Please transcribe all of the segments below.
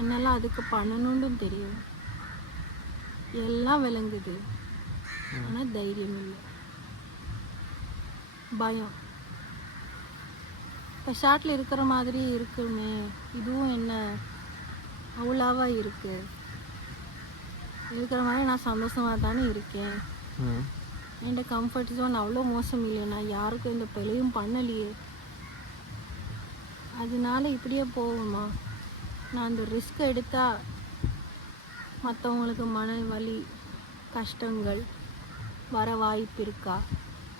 என்னால் அதுக்கு பண்ணணுன்னு தெரியும், எல்லாம் விளங்குது. ஆனால் தைரியம் இல்லை, பயம். இப்போ ஷார்ட்டில் இருக்கிற மாதிரி இருக்குமே, இதுவும் என்ன அவ்வளோவா இருக்குது, இருக்கிற மாதிரி நான் சந்தோஷமாக தானே இருக்கேன். என் கம்ஃபர்ட் ஜோன் அவ்வளோ மோசம் இல்லை, நான் யாருக்கும் இந்த பிழையும் பண்ணலையே, அதனால இப்படியே போகுமா? நான் அந்த ரிஸ்க் எடுத்தால் மற்றவங்களுக்கு மன வலி கஷ்டங்கள் வர வாய்ப்பு இருக்கா?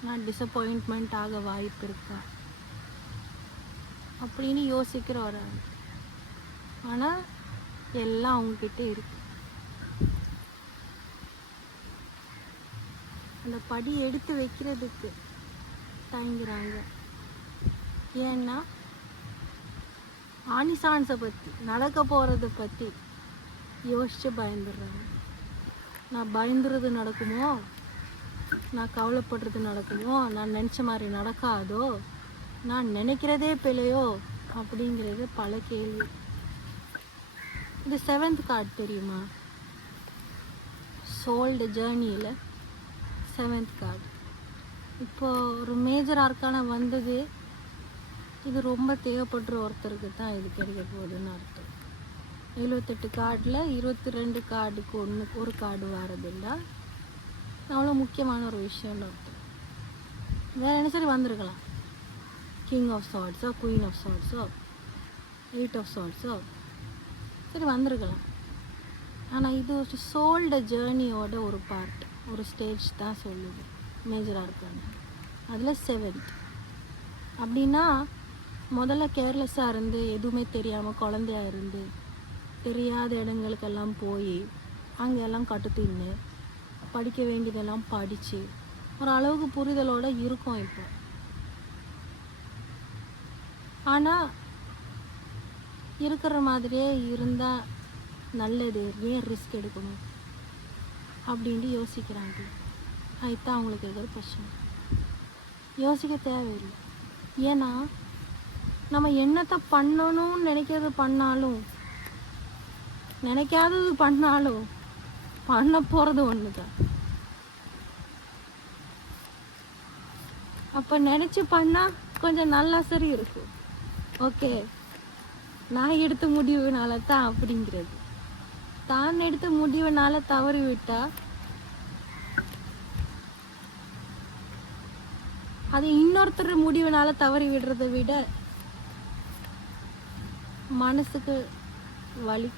நான் டிசப்பாயின்ட்மெண்ட் ஆக வாய்ப்பு இருக்கா அப்படின்னு யோசிக்கிற ஒரு ஆள். ஆனால் எல்லாம் அவங்கக்கிட்ட இருக்கு. அந்த படி எடுத்து வைக்கிறதுக்கு தயங்குறாங்க. ஏன்னா ஆனிசான்ஸை பற்றி, நடக்க போகிறத பற்றி யோசித்து பயந்துடுறாங்க. நான் பயந்துறது நடக்குமோ, நான் கவலைப்படுறது நடக்குமோ, நான் நினச்ச மாதிரி நடக்காதோ, நான் நினைக்கிறதே பிழையோ அப்படிங்கிறது பல கேள்வி. இது 7th கார்டு தெரியுமா? சோல்டு ஜேர்னியில் 7th கார்டு. இப்போது ஒரு மேஜர் ஆர்க்கான வந்தது, இது ரொம்ப தேவைப்படுற ஒருத்தருக்கு தான் இது கிடைக்க போகுதுன்னு அர்த்தம். 78 கார்டில் 22 கார்டுக்கு ஒரு கார்டு வரதில்லை, அவ்வளோ முக்கியமான ஒரு விஷயம்னு அர்த்தம். வேறு என்ன சரி வந்திருக்கலாம், கிங் ஆஃப் சார்ட்ஸோ, குயின் ஆஃப் சார்ட்ஸோ, 8 ஆஃப் சார்ட்ஸோ சரி வந்திருக்கலாம். ஆனால் இது ஒரு சோல்டு ஜேர்னியோட ஒரு பார்ட், ஒரு ஸ்டேஜ் தான் சொல்லுது மேஜராக இருக்காங்க. அதில் 7th அப்படின்னா முதல்ல கேர்லெஸ்ஸாக இருந்து, எதுவுமே தெரியாமல் குழந்தையாக இருந்து, தெரியாத இடங்களுக்கெல்லாம் போய் அங்கெல்லாம் கட்டுத்தின்னு படிக்க வேண்டியதெல்லாம் படித்து ஒரு அளவுக்கு புரிதலோடு இருக்கும் இப்போ. ஆனால் இருக்கிற மாதிரியே இருந்தால் நல்லது, ஏன் ரிஸ்க் எடுக்கணும் அப்படின்ட்டு யோசிக்கிறாங்க. அதுதான் அவங்களுக்கு இருக்கிற பிரச்சனை. யோசிக்க தேவையில்லை. ஏன்னா நம்ம என்னத்தை பண்ணணும்னு நினைக்கிறது பண்ணாலும், நினைக்காதது பண்ணாலும் பண்ண போகிறது ஒன்று தான். அப்போ நினச்சி பண்ணால் கொஞ்சம் நல்லா சரி இருக்கும். ஓகே, நான் எடுத்த முடிவுனால தான் அப்படிங்கிறது. தான் எடுத்த முடிவுனால தவறி விட்டால் அது இன்னொருத்தர் முடிவுனால தவறி விடுறதை விட மனசுக்கு வலி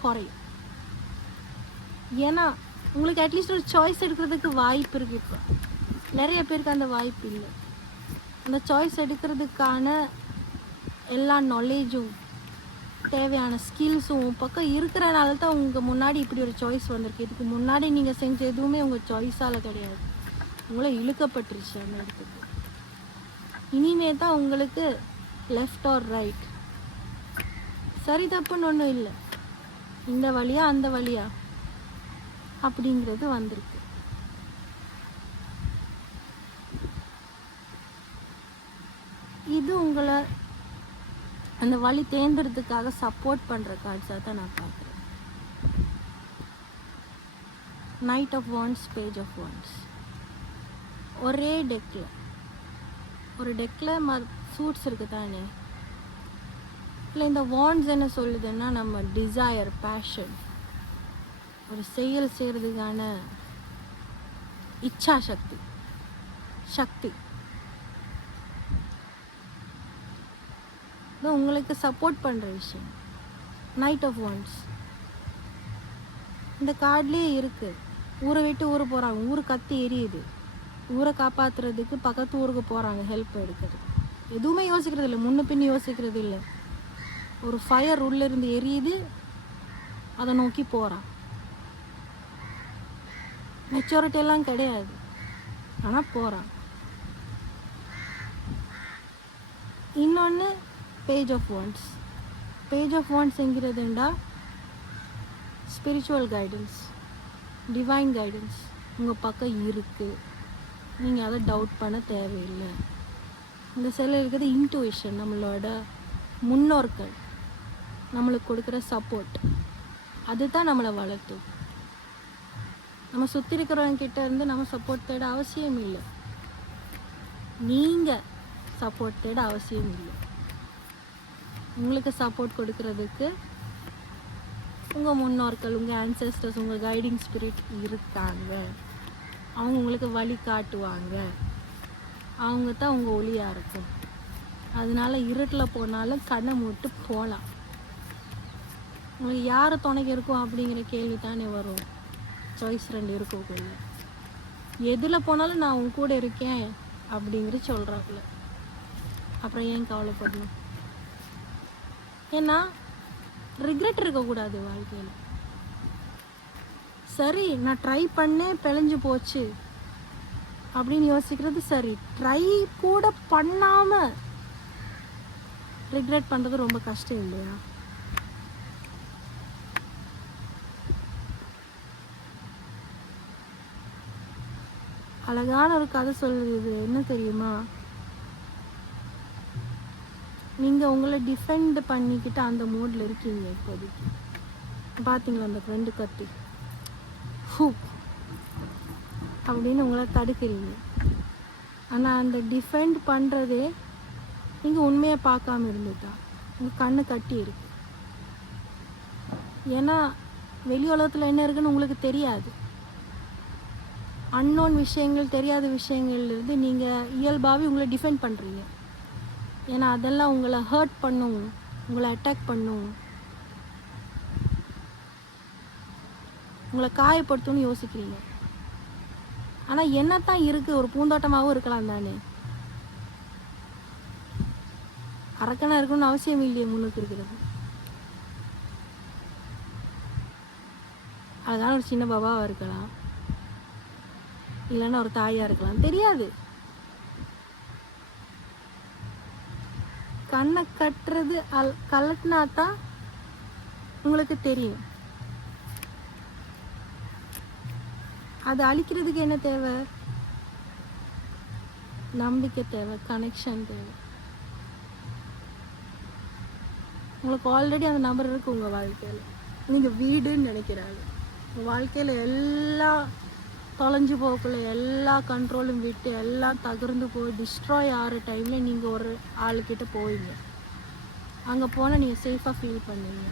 குறையும். ஏன்னா உங்களுக்கு அட்லீஸ்ட் ஒரு சாய்ஸ் எடுக்கிறதுக்கு வாய்ப்பு இருக்குது. இப்போ நிறைய பேருக்கு அந்த வாய்ப்பு இல்லை. அந்த சாய்ஸ் எடுக்கிறதுக்கான எல்லா நாலேஜும் தேவையான ஸ்கில்ஸும் பக்கம் இருக்கிறனால தான் உங்கள் முன்னாடி இப்படி ஒரு சாய்ஸ் வந்திருக்கு. இதுக்கு முன்னாடி நீங்கள் செஞ்ச எதுவுமே உங்கள் சாய்ஸால் கிடையாது, உங்களை இழுக்கப்பட்டுருச்சு அந்த இடத்துக்கு. இனிமே தான் உங்களுக்கு லெஃப்ட் ஆர் ரைட், சரி தப்புன்னு ஒன்றும் இல்லை, இந்த வழியா அந்த வழியா அப்படிங்கிறது வந்திருக்கு. இது உங்களை அந்த வழி தேர்ந்தெடுத்துக்காக சப்போர்ட் பண்ணுற கார்ட்ஸாக தான் நான் பார்க்குறேன். Knight of wands, page of wands. ஒரே டெக்கில், ஒரு டெக்கில் சூட்ஸ் இருக்குது தானே. இல்லை, இந்த வாண்ட்ஸ் என்ன சொல்லுதுன்னா, நம்ம டிசையர், பேஷன், ஒரு செயல் செய்கிறதுக்கான இச்சா சக்தி, சக்தி உங்களுக்கு சப்போர்ட் பண்ணுற விஷயம். நைட் ஆஃப் வாண்ட்ஸ் இந்த கார்ட்லேயே இருக்குது. ஊரை விட்டு ஊர் போகிறாங்க, ஊர் கத்தி எரியுது, ஊரை காப்பாற்றுறதுக்கு பக்கத்து ஊருக்கு போகிறாங்க ஹெல்ப் எடுக்கிறது. எதுவுமே யோசிக்கிறது இல்லை, முன்ன பின் யோசிக்கிறது இல்லை. ஒரு ஃபயர் உள்ளேருந்து எரியுது, அதை நோக்கி போகிறான். மெச்சூரிட்டி எல்லாம் கிடையாது, ஆனால் போகிறான். இன்னொன்று page of wands. Page of wands என்கிறதுண்டா ஸ்பிரிச்சுவல் கைடன்ஸ், டிவைன் கைடன்ஸ் உங்கள் பக்கம் இருக்குது, நீங்கள் அதை டவுட் பண்ண தேவையில்லை. இந்த செல்லில் இருக்கிறது இன்ட்யூஷன், நம்மளோட முன்னோர்கள் நம்மளுக்கு கொடுக்குற சப்போர்ட், அதுதான் நம்மளை வளர்த்தும். நம்ம சுற்றி இருக்கிறவங்க கிட்ட இருந்து நம்ம சப்போர்ட் தேட அவசியம் இல்லை. நீங்கள் சப்போர்ட் தேட அவசியம் இல்லை. உங்களுக்கு சப்போர்ட் கொடுக்கறதுக்கு உங்கள் முன்னோர்கள், உங்கள் ஆன்செஸ்டர்ஸ், உங்கள் கைடிங் ஸ்பிரிட் இருக்காங்க. அவங்க உங்களுக்கு வழி காட்டுவாங்க. அவங்க தான் உங்கள் ஒளியாக இருக்கும். அதனால இருட்டில் போனாலும் கண்ணை மூட்டு போகலாம். உங்களுக்கு யார் துணைக்கு இருக்கும் அப்படிங்கிற கேள்வி தானே வரும். சாய்ஸ் 2 இருக்கக்குள்ள எதில் போனாலும் நான் உங்க கூட இருக்கேன் அப்படிங்கிற சொல்கிறாப்புல. அப்புறம் ஏன் கவலைப்படணும்? ஏன்னா ரிக்ரெட் இருக்கக்கூடாது வாழ்க்கையில். சரி, நான் ட்ரை பண்ணேன், பிழைஞ்சு போச்சு அப்படின்னு யோசிக்கிறது சரி. ட்ரை கூட பண்ணாமல் ரிக்ரெட் பண்ணுறது ரொம்ப கஷ்டம் இல்லையா? அழகான ஒரு கதை சொல்லுது. என்ன தெரியுமா? நீங்கள் உங்களை டிஃபெண்ட் பண்ணிக்கிட்டு அந்த மோடில் இருக்கீங்க. இப்போதைக்கு பார்த்தீங்களா அந்த ஃப்ரெண்டு கத்தி ஹூப் அப்படின்னு உங்களை தடுக்கிறீங்க. ஆனால் அந்த டிஃபெண்ட் பண்ணுறதே நீங்கள் உண்மையை பார்க்காம இருந்துட்டா உங்கள் கண்ணு கட்டி இருக்கு. ஏன்னா வெளி உலகத்தில் என்ன இருக்குன்னு உங்களுக்கு தெரியாது. அன்னோன் விஷயங்கள், தெரியாத விஷயங்கள்லேருந்து நீங்கள் இயல்பாகவே உங்களை டிஃபெண்ட் பண்ணுறீங்க. ஏன்னா அதெல்லாம் உங்களை ஹர்ட் பண்ணும், உங்களை அட்டாக் பண்ணும், உங்களை காயப்படுத்தும்னு யோசிக்கிறீங்க. ஆனால் என்னத்தான் இருக்குது, ஒரு பூந்தோட்டமாகவும் இருக்கலாம் தானே. அரக்கனாக இருக்கணும்னு அவசியம் இல்லையே முன்னுக்கு இருக்கிறது. அழகான ஒரு சின்ன பாபாவாக இருக்கலாம், இல்லைன்னா ஒரு தாயாக இருக்கலாம், தெரியாது. கண்ணை கட்டுறது கலட்டினா தான் உங்களுக்கு தெரியும். அது அழிக்கிறதுக்கு என்ன தேவை? நம்பிக்கை தேவை, கனெக்ஷன் தேவை. உங்களுக்கு ஆல்ரெடி அந்த நம்பர் இருக்குது உங்கள் வாழ்க்கையில். நீங்கள் வீடுன்னு நினைக்கிறாங்க. உங்கள் வாழ்க்கையில் எல்லாம் தொலைஞ்சு போகக்குள்ள எல்லா கண்ட்ரோலும் விட்டு எல்லாம் தகர்ந்து போய் டிஸ்ட்ராய் ஆகிற டைமில் நீங்கள் ஒரு ஆளுக்கிட்ட போவீங்க. அங்கே போனால் நீங்கள் சேஃபாக ஃபீல் பண்ணுவீங்க.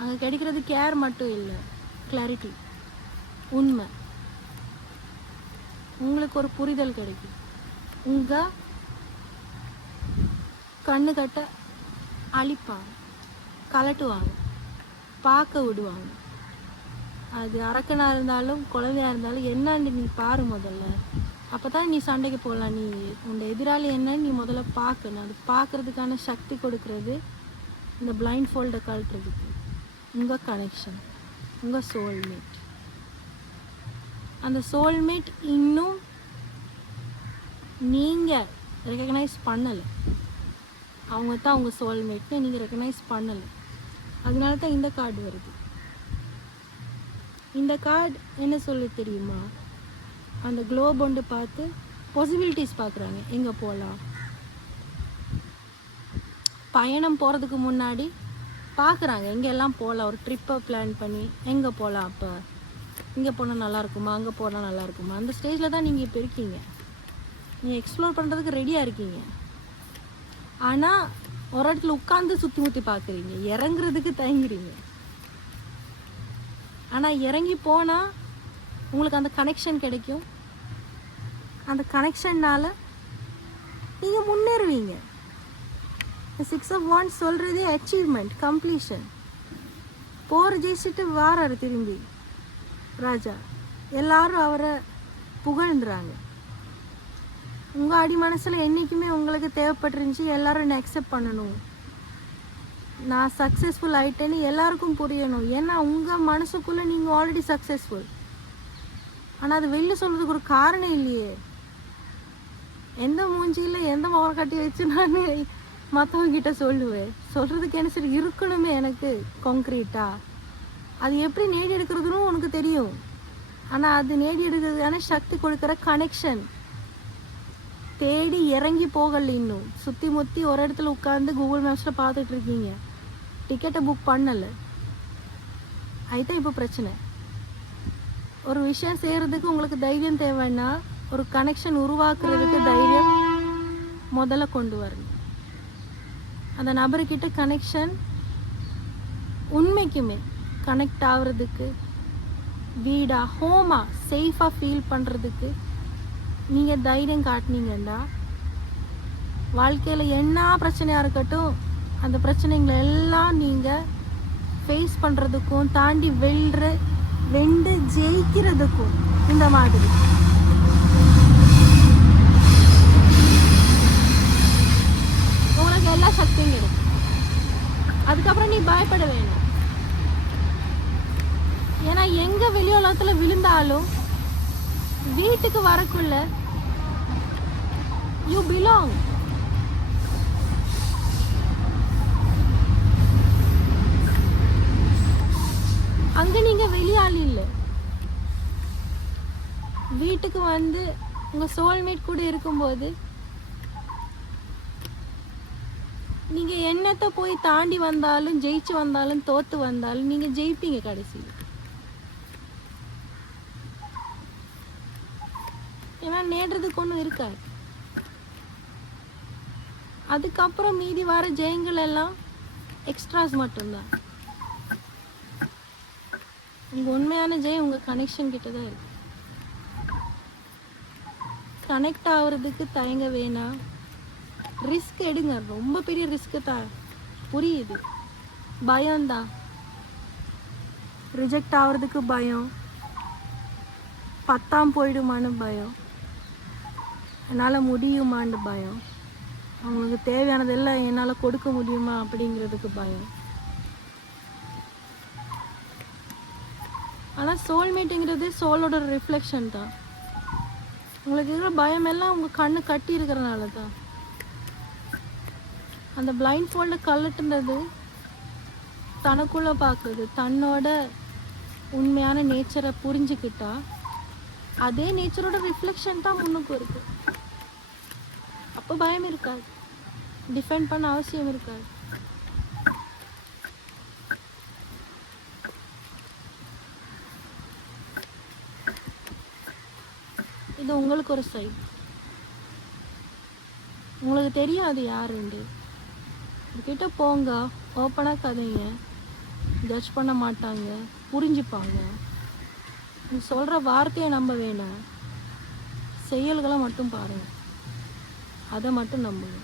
அங்கே கிடைக்கிறது கேர் மட்டும் இல்லை, கிளாரிட்டி, உண்மை. உங்களுக்கு ஒரு புரிதல் கிடைக்கும். உங்கள் கண்ணு கட்ட அழிப்பாங்க, கலட்டுவாங்க, பார்க்க விடுவாங்க. அது அரக்கனாக இருந்தாலும் குழந்தையாக இருந்தாலும் என்னன்னு நீ பாரு முதல்ல. அப்போ தான் நீ சண்டைக்கு போகலாம். நீ உங்கள் எதிராளி என்னன்னு நீ முதல்ல பார்க்கணும். அது பார்க்குறதுக்கான சக்தி கொடுக்கறது இந்த பிளைண்ட் ஃபோல்டை கழட்டுறதுக்கு உங்கள் கனெக்ஷன், உங்கள் சோல்மேட். அந்த சோல்மேட் இன்னும் நீங்கள் ரெக்கக்னைஸ் பண்ணலை. அவங்க தான் உங்கள் சோல்மேட்னு நீங்கள் ரெக்கக்னைஸ் பண்ணலை. அதனால தான் இந்த கார்டு வருது. இந்த கார்டு என்ன சொல்ல தெரியுமா? அந்த குளோப் ஒன்று பார்த்து பாசிபிலிட்டிஸ் பார்க்குறாங்க. எங்கே போகலாம், பயணம் போகிறதுக்கு முன்னாடி பார்க்குறாங்க எங்கெல்லாம் போகலாம். ஒரு ட்ரிப்பை பிளான் பண்ணி எங்கே போகலாம், அப்போ இங்கே போனால் நல்லா இருக்குமா, அங்கே போனால் நல்லா இருக்குமா, அந்த ஸ்டேஜில் தான் நீங்கள் இப்போ இருக்கீங்க. நீங்கள் எக்ஸ்ப்ளோர் பண்ணுறதுக்கு ரெடியாக இருக்கீங்க. ஆனால் ஒரு இடத்துல உட்காந்து சுற்றி முற்றி பார்க்குறீங்க, இறங்குறதுக்கு தயங்குறீங்க. ஆனால் இறங்கி போனால் உங்களுக்கு அந்த கனெக்ஷன் கிடைக்கும். அந்த கனெக்ஷன்னால் நீங்கள் முன்னேறுவீங்க. 6 of Wands சொல்கிறதே அச்சீவ்மெண்ட், கம்ப்ளீஷன். போர் ஜெயிச்சுட்டு வாராரு திரும்பி ராஜா. எல்லாரும் அவரை புகழ்ந்துறாங்க. உங்கள் அடி மனசில் என்றைக்குமே உங்களுக்கு தேவைப்பட்டுருந்துச்சு எல்லாரும் என்னை அக்செப்ட் பண்ணணும், நான் சக்ஸஸ்ஃபுல் ஆகிட்டேன்னு எல்லாருக்கும் புரியணும். ஏன்னா உங்கள் மனசுக்குள்ளே நீங்கள் ஆல்ரெடி சக்ஸஸ்ஃபுல். ஆனால் அது வெளில சொல்கிறதுக்கு ஒரு காரணம் இல்லையே. எந்த மூஞ்சியில் எந்த முகம் கட்டி வச்சு நான் மற்றவங்கிட்ட சொல்லுவேன்? சொல்கிறதுக்கு என்ன சரி இருக்கணுமே எனக்கு கான்க்ரீட்டாக. அது எப்படி நேடி எடுக்கிறதுன்னு உனக்கு தெரியும். ஆனால் அது நேடி எடுக்கிறதுக்கான சக்தி கொடுக்குற கனெக்ஷன் தேடி இறங்கி போகல, இன்னும் சுற்றி முற்றி ஒரு இடத்துல உட்காந்து கூகுள் மேப்ஸில் பார்த்துட்டு இருக்கீங்க, டிக்கெட்டை புக் பண்ணலை. அதுதான் இப்போ பிரச்சனை. ஒரு விஷயம் செய்கிறதுக்கு உங்களுக்கு தைரியம் தேவைன்னா ஒரு கனெக்ஷன் உருவாக்குறதுக்கு தைரியம் முதல்ல கொண்டு வரணும். அந்த நபர்கிட்ட கனெக்ஷன் உண்மைக்குமே கனெக்ட் ஆகுறதுக்கு, வீடாக ஹோமாக சேஃபாக ஃபீல் பண்ணுறதுக்கு நீங்கள் தைரியம் காட்டினீங்கன்னா வாழ்க்கையில் என்ன பிரச்சனையாக இருக்கட்டும் அந்த பிரச்சனைகளை எல்லாம் நீங்கள் ஃபேஸ் பண்ணுறதுக்கும் தாண்டி வென்று ஜெயிக்கிறதுக்கும் இந்த மாதிரி உங்களுக்கு எல்லா சக்தியும் கிடைக்கும். அதுக்கப்புறம் நீ பயப்பட வேணும். ஏன்னா எங்கே வெளி உலகத்தில் விழுந்தாலும் வீட்டுக்கு வரக்குள்ள யூ பிலாங். அங்கே நீங்கள் வெளியாள் இல்லை. வீட்டுக்கு வந்து உங்கள் சோல்மேட் கூட இருக்கும்போது நீங்கள் என்னத்தை போய் தாண்டி வந்தாலும் ஜெயிச்சு வந்தாலும் தோற்று வந்தாலும் நீங்கள் ஜெயிப்பீங்க கடைசியில். ஏன்னா நேடுறதுக்கு ஒன்றும் இருக்காது. அதுக்கப்புறம் மீதி வர ஜெயங்கள் எல்லாம் எக்ஸ்ட்ராஸ் மட்டும்தான். உங்கள் உண்மையான ஜெயம் உங்கள் கனெக்ஷன் கிட்ட தான் இருக்கு. கனெக்ட் ஆகுறதுக்கு தயங்க வேணாம். ரிஸ்க் எடுங்க. ரொம்ப பெரிய ரிஸ்க்கு தான், புரியுது. பயம்தான். ரிஜெக்ட் ஆகுறதுக்கு பயம், பத்தாம் போயிடுமான்னு பயம், என்னால் முடியுமான்னு பயம், அவங்களுக்கு தேவையானதெல்லாம் என்னால் கொடுக்க முடியுமா அப்படிங்கிறதுக்கு பயம். ஆனால் சோல்மேட்டுங்கிறது சோலோட ரிஃப்ளெக்ஷன் தான். உங்களுக்கு இருக்கிற பயம் எல்லாம் உங்கள் கண்ணு கட்டி இருக்கிறனால தான். அந்த பிளைண்ட் ஃபோல்டை கழட்டுனது தனக்குள்ளே பார்க்குறது, தன்னோட உண்மையான நேச்சரை புரிஞ்சுக்கிட்டா அதே நேச்சரோட ரிஃப்ளெக்ஷன் தான் முன்னுக்கு இருக்கு. அப்போ பயம் இருக்காது, டிஃபெண்ட் பண்ண அவசியம் இருக்காது. இது உங்களுக்கு ஒரு சைட். உங்களுக்கு தெரியாது யாருண்டு. கிட்ட போங்க, ஓப்பனாக கதைங்க. ஜட்ஜ் பண்ண மாட்டாங்க, புரிஞ்சுப்பாங்க. நீ சொல்கிற வார்த்தையை நம்ப வேணாம், செயல்களை மட்டும் பாருங்கள், அதை மட்டும் நம்புங்க.